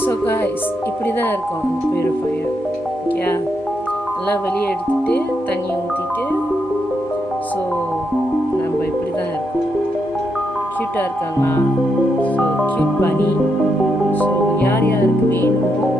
So guys இப்படி தான் இருக்கும் அந்த பியூரிஃபையர். ஓகே, எல்லாம் வெளியே எடுத்துகிட்டு தண்ணியை ஊற்றிட்டு ஸோ நம்ம இப்படி தான் இருக்கோம். க்யூட்டாக இருக்காங்களா? ஸோ க்யூட் பண்ணி. ஸோ யார் யாருக்கு வேணுமோ